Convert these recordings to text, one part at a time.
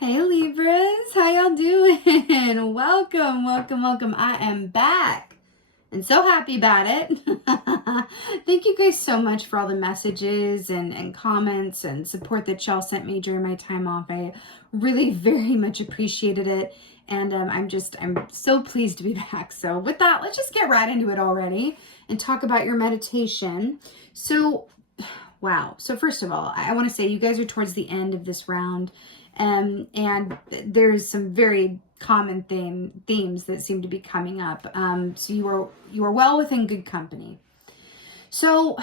Hey Libras, how y'all doing? Welcome, welcome, welcome. I am back and so happy about it. Thank you guys so much for all the messages and comments and support that y'all sent me during my time off. I really very much appreciated it. And I'm so pleased to be back. So with that, let's just get right into it already and talk about your meditation. So, wow. So first of all, I want to say you guys are towards the end of this round. And there's some very common themes that seem to be coming up. So you are well within good company. So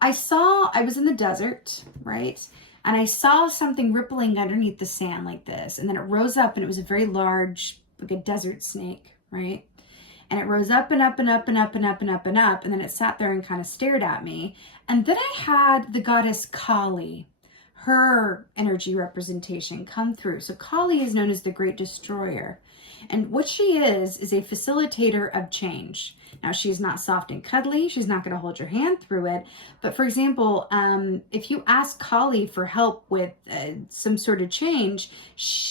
I was in the desert, right? And I saw something rippling underneath the sand like this. And then it rose up and it was a very large, like a desert snake, right? And it rose up and up and up and up and up and up and up. And then it sat there and kind of stared at me. And then I had the goddess Kali, her energy representation, come through. So Kali is known as the Great Destroyer. And what she is a facilitator of change. Now, she's not soft and cuddly. She's not going to hold your hand through it. But for example, if you ask Kali for help with some sort of change,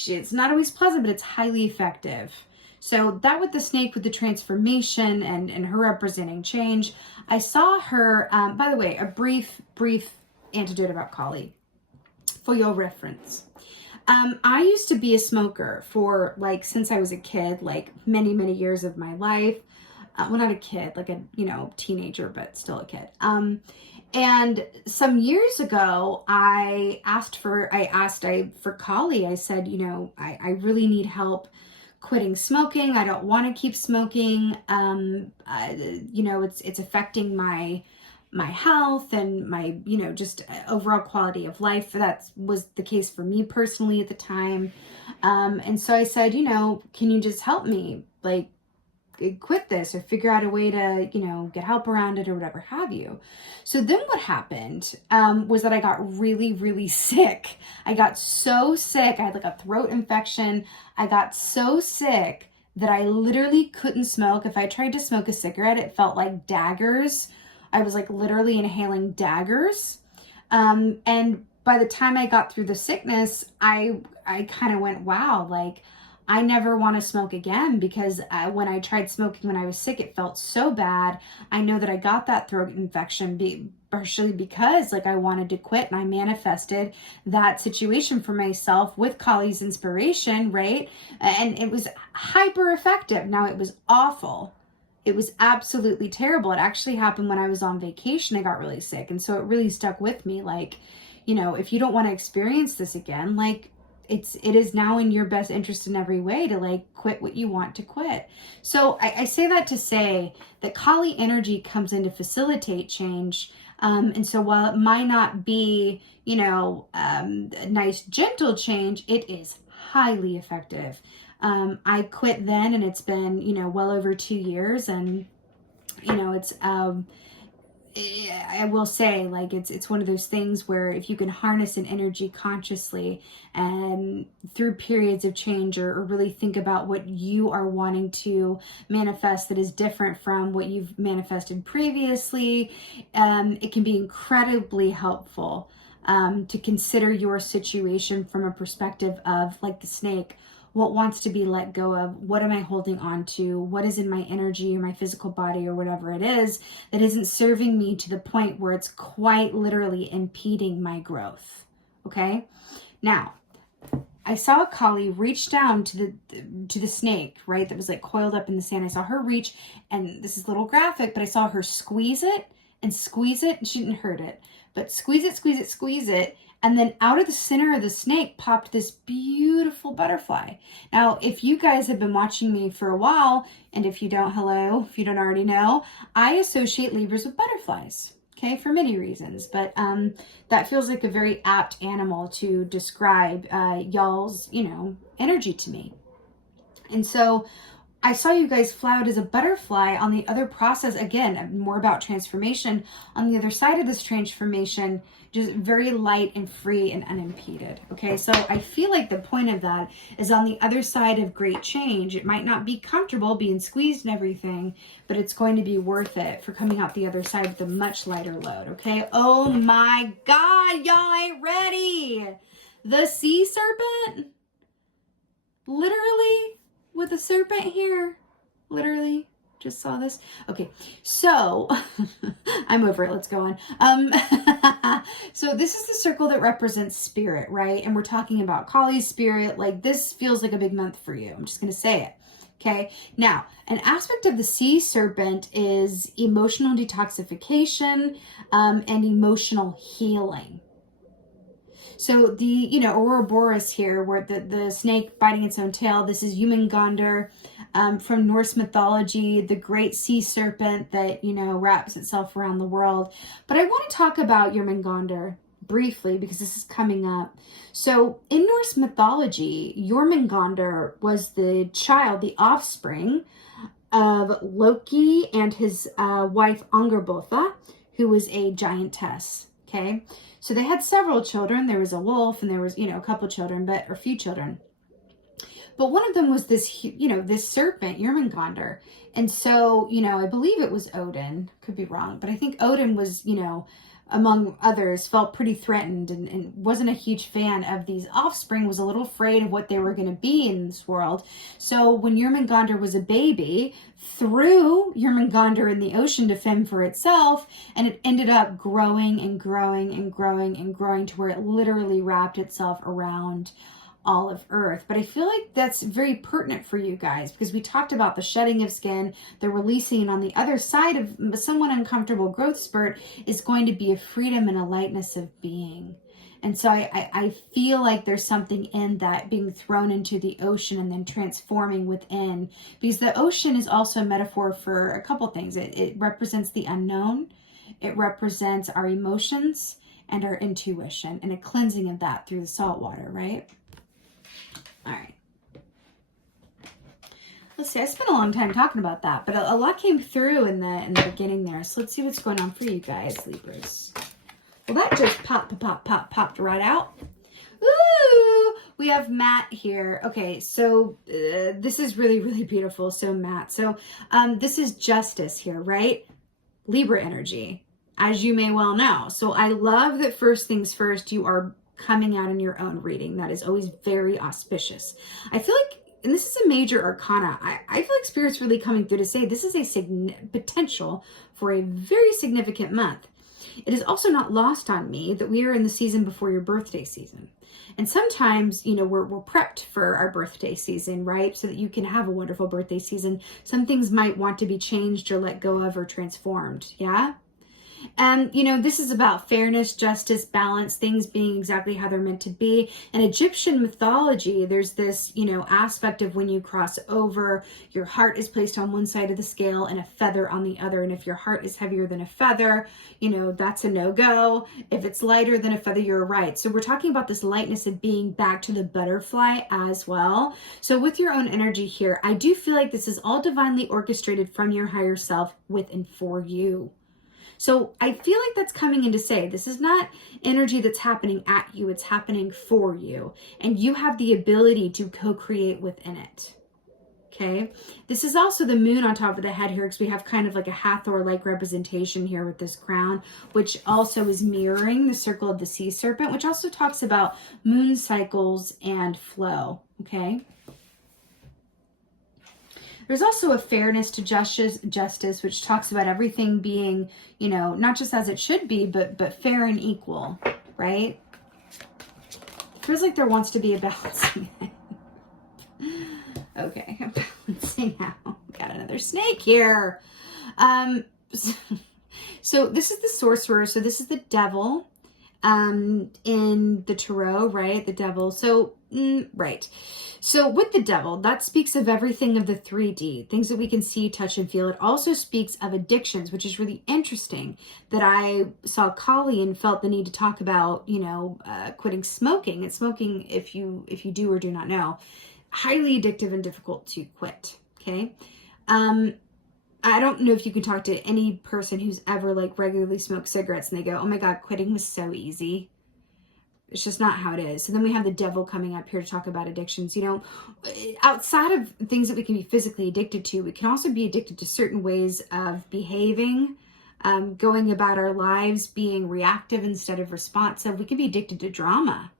it's not always pleasant, but it's highly effective. So that with the snake, with the transformation and her representing change, I saw her, by the way, a brief anecdote about Kali for your reference. I used to be a smoker for since I was a kid, many years of my life. Well, not a kid, like a, teenager, but still a kid. And some years ago, I asked for Kali. I said, I really need help quitting smoking. I don't want to keep smoking. It's affecting my health and my, just overall quality of life. That was the case for me personally at the time. And so I said, can you just help me quit this or figure out a way to, get help around it or whatever have you. So then what happened was that I got really sick. I got so sick. I had a throat infection. I got so sick that I literally couldn't smoke. If I tried to smoke a cigarette, it felt like daggers. I was literally inhaling daggers. And by the time I got through the sickness, I kind of went, wow, I never want to smoke again, because when I tried smoking when I was sick, it felt so bad. I know that I got that throat infection partially because I wanted to quit, and I manifested that situation for myself with Kali's inspiration, right? And it was hyper effective. Now, it was awful. It was absolutely terrible. It actually happened when I was on vacation. I got really sick. And so it really stuck with me. If you don't want to experience this again, it is now in your best interest in every way to quit what you want to quit. So I say that to say that Kali energy comes in to facilitate change. And so while it might not be, a nice, gentle change, it is highly effective. I quit then, and it's been, well over 2 years. And, it's, I will say, it's one of those things where if you can harness an energy consciously and through periods of change, or really think about what you are wanting to manifest that is different from what you've manifested previously, it can be incredibly helpful to consider your situation from a perspective of, the snake. What wants to be let go of? What am I holding on to? What is in my energy or my physical body or whatever it is that isn't serving me to the point where it's quite literally impeding my growth? Okay. Now, I saw Kali reach down to the snake, right? That was coiled up in the sand. I saw her reach, and this is a little graphic, but I saw her squeeze it. And she didn't hurt it, but squeeze it. And then out of the center of the snake popped this beautiful butterfly. Now, if you guys have been watching me for a while, and if you don't, hello, if you don't already know, I associate Libras with butterflies, okay, for many reasons. But that feels like a very apt animal to describe y'all's, energy to me. And so I saw you guys fly out as a butterfly on the other process. Again, more about transformation. On the other side of this transformation, just very light and free and unimpeded. Okay, so I feel like the point of that is on the other side of great change. It might not be comfortable being squeezed and everything, but it's going to be worth it for coming out the other side with a much lighter load. Okay, oh my God, y'all ain't ready. The sea serpent. literally with a serpent here. Literally. Just saw this. Okay, so I'm over it. Let's go on. So this is the circle that represents spirit, right? And we're talking about Kali's spirit. Like, this feels like a big month for you. I'm just going to say it. Okay. Now, an aspect of the sea serpent is emotional detoxification and emotional healing. So the, you know, Ouroboros here, where the snake biting its own tail, this is Jungandr from Norse mythology, the great sea serpent that, you know, wraps itself around the world. But I want to talk about Jungandr briefly because this is coming up. So in Norse mythology, Jungandr was the child, the offspring of Loki and his wife Angrboda, who was a giantess. Okay, so they had several children. There was a wolf, and there was, you know, a couple children, or a few children. But one of them was this, you know, this serpent, Jungandr. And so, you know, I believe it was Odin. Could be wrong, but I think Odin was, you know, among others, felt pretty threatened and wasn't a huge fan of these offspring, was a little afraid of what they were going to be in this world. So when Jungandr was a baby, threw Jungandr in the ocean to fend for itself, and it ended up growing and growing and growing and growing to where it literally wrapped itself around all of Earth. But I feel like that's very pertinent for you guys because we talked about the shedding of skin, the releasing, and on the other side of a somewhat uncomfortable growth spurt is going to be a freedom and a lightness of being. And so I feel like there's something in that being thrown into the ocean and then transforming within, because the ocean is also a metaphor for a couple things. It represents the unknown. It represents our emotions and our intuition and a cleansing of that through the salt water, right? All right. Let's see. I spent a long time talking about that, but a lot came through in the beginning there. So let's see what's going on for you guys, Libras. Well, that just popped right out. Ooh, we have Matt here. Okay, so this is really, really beautiful. So Matt, so this is justice here, right? Libra energy, as you may well know. So I love that first things first, you are coming out in your own reading. That is always very auspicious. I feel like, and this is a major arcana, I feel like Spirit's really coming through to say this is a potential for a very significant month. It is also not lost on me that we are in the season before your birthday season. And sometimes, you know, we're prepped for our birthday season, right? So that you can have a wonderful birthday season. Some things might want to be changed or let go of or transformed. Yeah? And, you know, this is about fairness, justice, balance, things being exactly how they're meant to be. In Egyptian mythology, there's this, you know, aspect of when you cross over, your heart is placed on one side of the scale and a feather on the other. And if your heart is heavier than a feather, you know, that's a no-go. If it's lighter than a feather, you're right. So we're talking about this lightness of being back to the butterfly as well. So with your own energy here, I do feel like this is all divinely orchestrated from your higher self with and for you. So I feel like that's coming in to say this is not energy that's happening at you, it's happening for you. And you have the ability to co-create within it. Okay. This is also the moon on top of the head here because we have kind of like a Hathor-like representation here with this crown, which also is mirroring the circle of the sea serpent, which also talks about moon cycles and flow. Okay. There's also a fairness to justice, which talks about everything being, you know, not just as it should be, but fair and equal, right? It feels like there wants to be a balancing. Okay, I'm balancing now. Got another snake here. So this is the sorcerer. So this is the devil in the tarot, right? The devil. So, right. So with the devil, that speaks of everything of the 3D, things that we can see, touch, and feel. It also speaks of addictions, which is really interesting that I saw Kali and felt the need to talk about, you know, quitting smoking. And smoking, if you do or do not know, highly addictive and difficult to quit. Okay. I don't know if you can talk to any person who's ever like regularly smoked cigarettes and they go, oh my God, quitting was so easy. It's just not how it is. So then we have the devil coming up here to talk about addictions. You know, outside of things that we can be physically addicted to, we can also be addicted to certain ways of behaving, going about our lives, being reactive instead of responsive. We can be addicted to drama.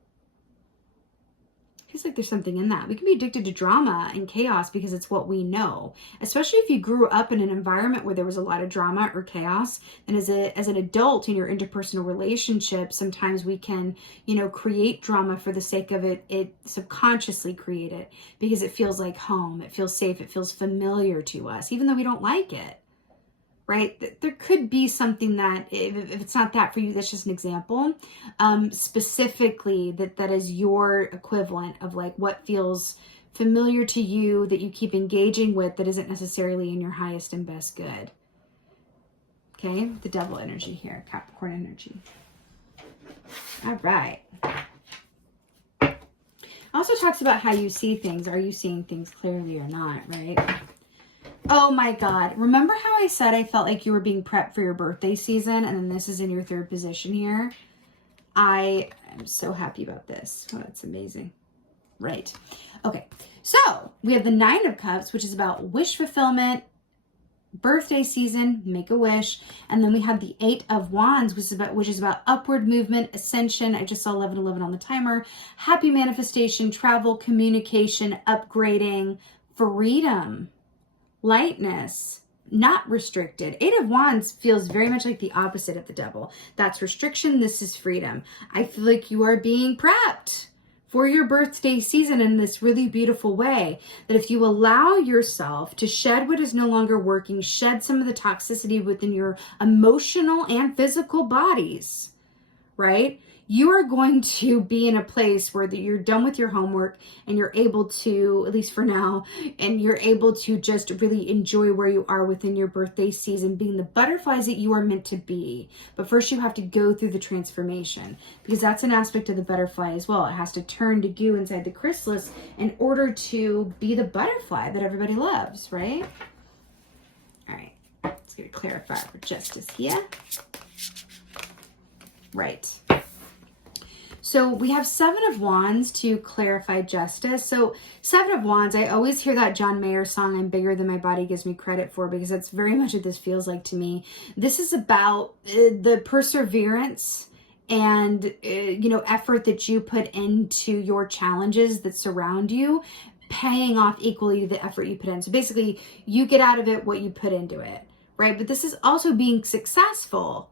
Feels like there's something in that. We can be addicted to drama and chaos because it's what we know. Especially if you grew up in an environment where there was a lot of drama or chaos. And as an adult in your interpersonal relationship, sometimes we can, create drama for the sake of it. It subconsciously create it because it feels like home. It feels safe. It feels familiar to us, even though we don't like it. Right? There could be something that, if it's not that for you, that's just an example, specifically that is your equivalent of like what feels familiar to you that you keep engaging with that isn't necessarily in your highest and best good. Okay, the devil energy here, Capricorn energy. All right. Also talks about how you see things. Are you seeing things clearly or not, right? Oh my God. Remember how I said I felt like you were being prepped for your birthday season, and then this is in your third position here? I am so happy about this. Oh, that's amazing. Right. Okay. So we have the Nine of Cups, which is about wish fulfillment, birthday season, make a wish. And then we have the Eight of Wands, which is about upward movement, ascension. I just saw 1111 on the timer. Happy manifestation, travel, communication, upgrading, freedom. Lightness, not restricted. Eight of Wands feels very much like the opposite of the devil. That's restriction. This is freedom. I feel like you are being prepped for your birthday season in this really beautiful way. That if you allow yourself to shed what is no longer working, shed some of the toxicity within your emotional and physical bodies, right? You are going to be in a place where you're done with your homework and you're able to, at least for now, and you're able to just really enjoy where you are within your birthday season, being the butterflies that you are meant to be. But first you have to go through the transformation, because that's an aspect of the butterfly as well. It has to turn to goo inside the chrysalis in order to be the butterfly that everybody loves, right? All right, let's get it clarified for justice here. Right. So we have Seven of Wands to clarify justice. So Seven of Wands, I always hear that John Mayer song, I'm Bigger Than My Body Gives Me Credit For, because that's very much what this feels like to me. This is about the perseverance and, effort that you put into your challenges that surround you, paying off equally to the effort you put in. So basically, you get out of it what you put into it, right? But this is also being successful.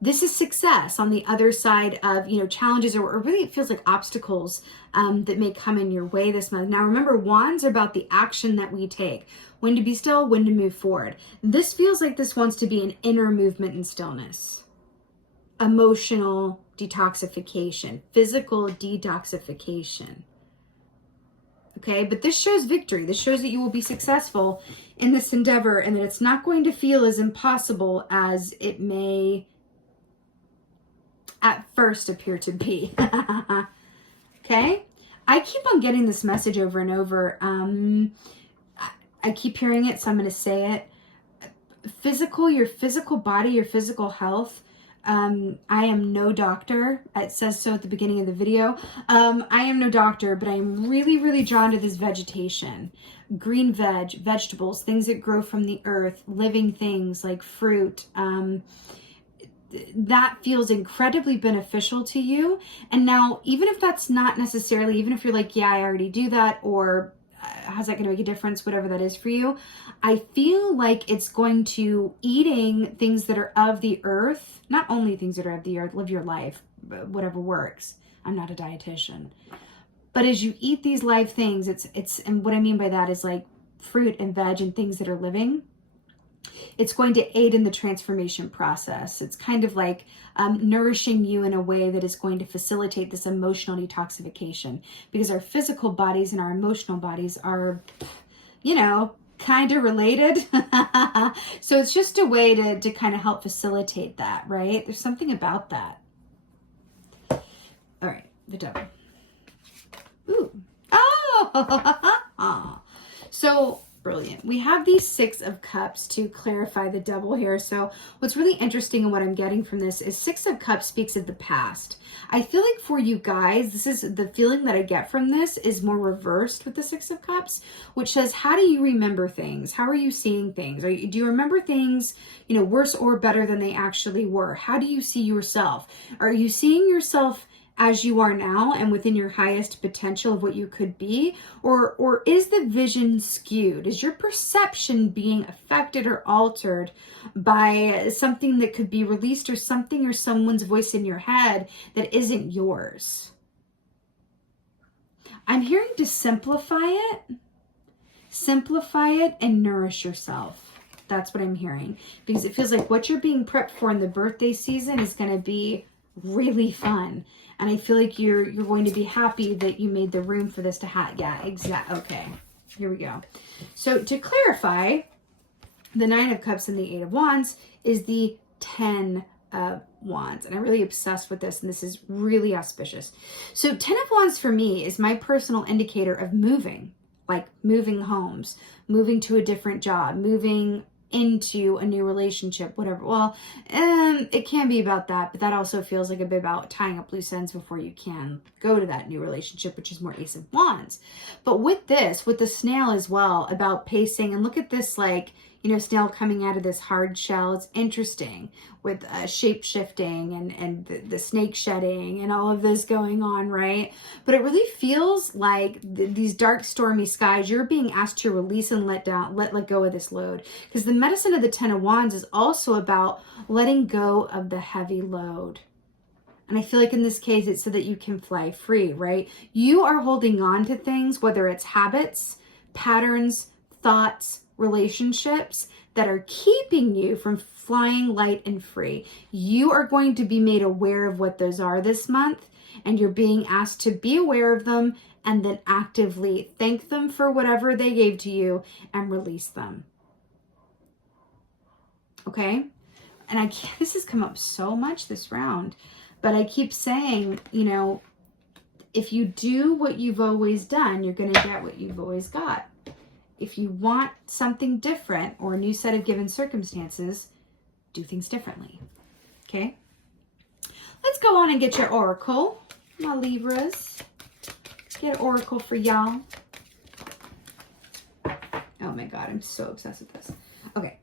This is success on the other side of, challenges or really it feels like obstacles that may come in your way this month. Now, remember, wands are about the action that we take. When to be still, when to move forward. This feels like this wants to be an inner movement in stillness. Emotional detoxification, physical detoxification. Okay, but this shows victory. This shows that you will be successful in this endeavor and that it's not going to feel as impossible as it may at first appear to be. Okay, I keep on getting this message over and over. I keep hearing it, so I'm going to say it. Your physical body, your physical health. I am no doctor. It says so at the beginning of the video. I am no doctor, but I'm really, really drawn to this vegetation. Green vegetables, things that grow from the earth, living things like fruit, that feels incredibly beneficial to you. And now, even if that's not necessarily, even if you're like, yeah, I already do that, or how's that going to make a difference, whatever that is for you, I feel like it's going to eating things that are of the earth, not only things that are of the earth, live your life, whatever works. I'm not a dietitian. But as you eat these live things, it's and what I mean by that is like fruit and veg and things that are living, it's going to aid in the transformation process. It's kind of like nourishing you in a way that is going to facilitate this emotional detoxification, because our physical bodies and our emotional bodies are, kind of related. So it's just a way to kind of help facilitate that, right? There's something about that. All right, the devil. Ooh. Oh! So brilliant. We have these Six of Cups to clarify the devil here. So what's really interesting and what I'm getting from this is Six of Cups speaks of the past. I feel like for you guys, this is the feeling that I get from this is more reversed with the Six of Cups, which says, how do you remember things? How are you seeing things? Do you remember things, worse or better than they actually were? How do you see yourself? Are you seeing yourself as you are now and within your highest potential of what you could be? Or is the vision skewed? Is your perception being affected or altered by something that could be released, or something or someone's voice in your head that isn't yours? I'm hearing to simplify it and nourish yourself. That's what I'm hearing, because it feels like what you're being prepped for in the birthday season is going to be really fun. And I feel like you're going to be happy that you made the room for this to happen. Yeah, exactly. Okay, here we go. So to clarify, the Nine of Cups and the Eight of Wands is the 10 of Wands. And I'm really obsessed with this, and this is really auspicious. So 10 of Wands for me is my personal indicator of moving, like moving homes, moving to a different job, moving into a new relationship, whatever. Well, it can be about that, but that also feels like a bit about tying up loose ends before you can go to that new relationship, which is more Ace of Wands. But with this, with the snail as well, about pacing, and look at this, like, you know, snail coming out of this hard shell. It's interesting with shape shifting and the snake shedding and all of this going on, right? But it really feels like these dark, stormy skies, you're being asked to release and let go of this load. Because the medicine of the 10 of Wands is also about letting go of the heavy load. And I feel like in this case, it's so that you can fly free, right? You are holding on to things, whether it's habits, patterns, thoughts, relationships that are keeping you from flying light and free. You are going to be made aware of what those are this month, and you're being asked to be aware of them and then actively thank them for whatever they gave to you and release them. Okay? And this has come up so much this round, but I keep saying, you know, if you do what you've always done, you're going to get what you've always got. If you want something different or a new set of given circumstances, do things differently. Okay? Let's go on and get your oracle, my Libras. Get an oracle for y'all. Oh my God, I'm so obsessed with this. Okay.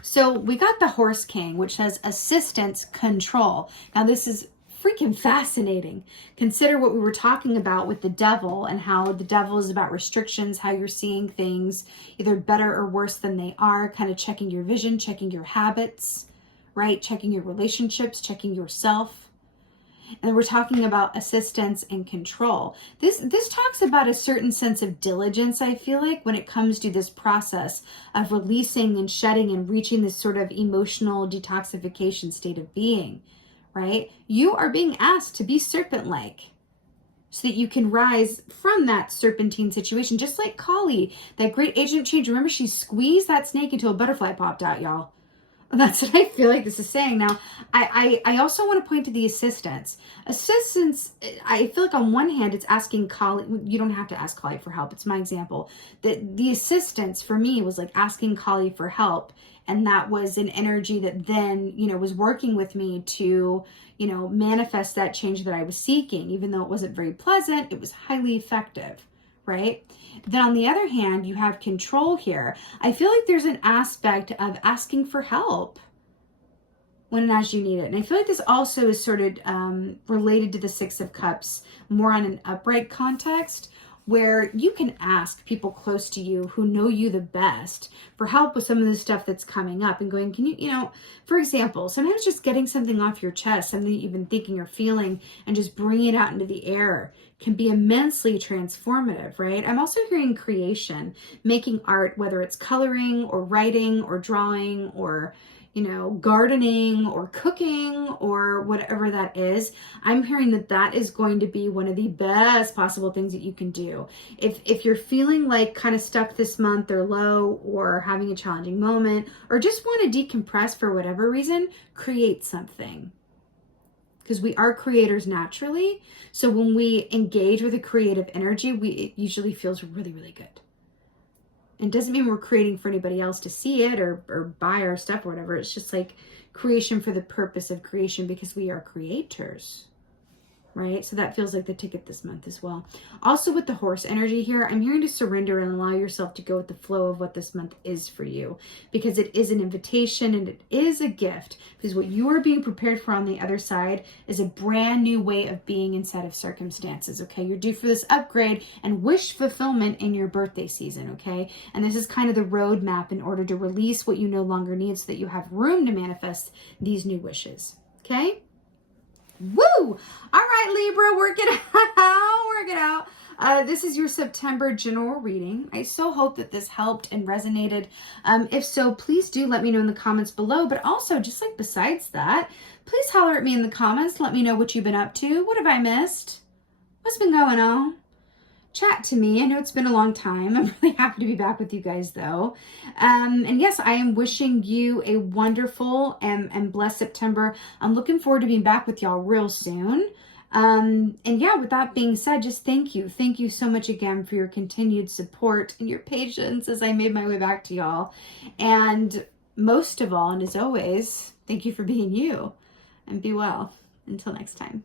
So we got the Horse King, which says assistance control. Now this is freaking fascinating. Consider what we were talking about with the devil, and how the devil is about restrictions, how you're seeing things either better or worse than they are, kind of checking your vision, checking your habits, right? Checking your relationships, checking yourself. And we're talking about assistance and control. This talks about a certain sense of diligence, I feel like, when it comes to this process of releasing and shedding and reaching this sort of emotional detoxification state of being. Right? You are being asked to be serpent-like so that you can rise from that serpentine situation. Just like Kali, that great agent of change. Remember, she squeezed that snake until a butterfly popped out, y'all. That's what I feel like this is saying. Now, I also want to point to the assistance. Assistance, I feel like on one hand, it's asking Kali. You don't have to ask Kali for help. It's my example. The assistance for me was like asking Kali for help. And that was an energy that then, you know, was working with me to, you know, manifest that change that I was seeking. Even though it wasn't very pleasant, it was highly effective, right? Then on the other hand, you have control here. I feel like there's an aspect of asking for help when and as you need it. And I feel like this also is sort of related to the Six of Cups, more on an upright context, where you can ask people close to you who know you the best for help with some of the stuff that's coming up, and going, can you know, for example, sometimes just getting something off your chest, something that you've been thinking or feeling, and just bringing it out into the air can be immensely transformative, right? I'm also hearing creation, making art, whether it's coloring or writing or drawing or, you know, gardening or cooking or whatever that is. I'm hearing that that is going to be one of the best possible things that you can do. If you're feeling like kind of stuck this month or low or having a challenging moment or just want to decompress for whatever reason, create something. Because we are creators naturally. So when we engage with a creative energy, it usually feels really, really good. And doesn't mean we're creating for anybody else to see it or buy our stuff or whatever. It's just like creation for the purpose of creation, because we are creators. right? So that feels like the ticket this month as well. Also with the horse energy here, I'm hearing to surrender and allow yourself to go with the flow of what this month is for you, because it is an invitation and it is a gift, because what you are being prepared for on the other side is a brand new way of being inside of circumstances, okay? You're due for this upgrade and wish fulfillment in your birthday season, okay? And this is kind of the roadmap in order to release what you no longer need so that you have room to manifest these new wishes, okay? Woo! All right, Libra, work it out, work it out. This is your September general reading. I so hope that this helped and resonated. If so, please do let me know in the comments below. But also, just like besides that, please holler at me in the comments. Let me know what you've been up to. What have I missed? What's been going on? Chat to me. I know it's been a long time. I'm really happy to be back with you guys though. And yes, I am wishing you a wonderful and blessed September. I'm looking forward to being back with y'all real soon. And yeah, with that being said, just thank you. Thank you so much again for your continued support and your patience as I made my way back to y'all. And most of all, and as always, thank you for being you, and be well. Until next time.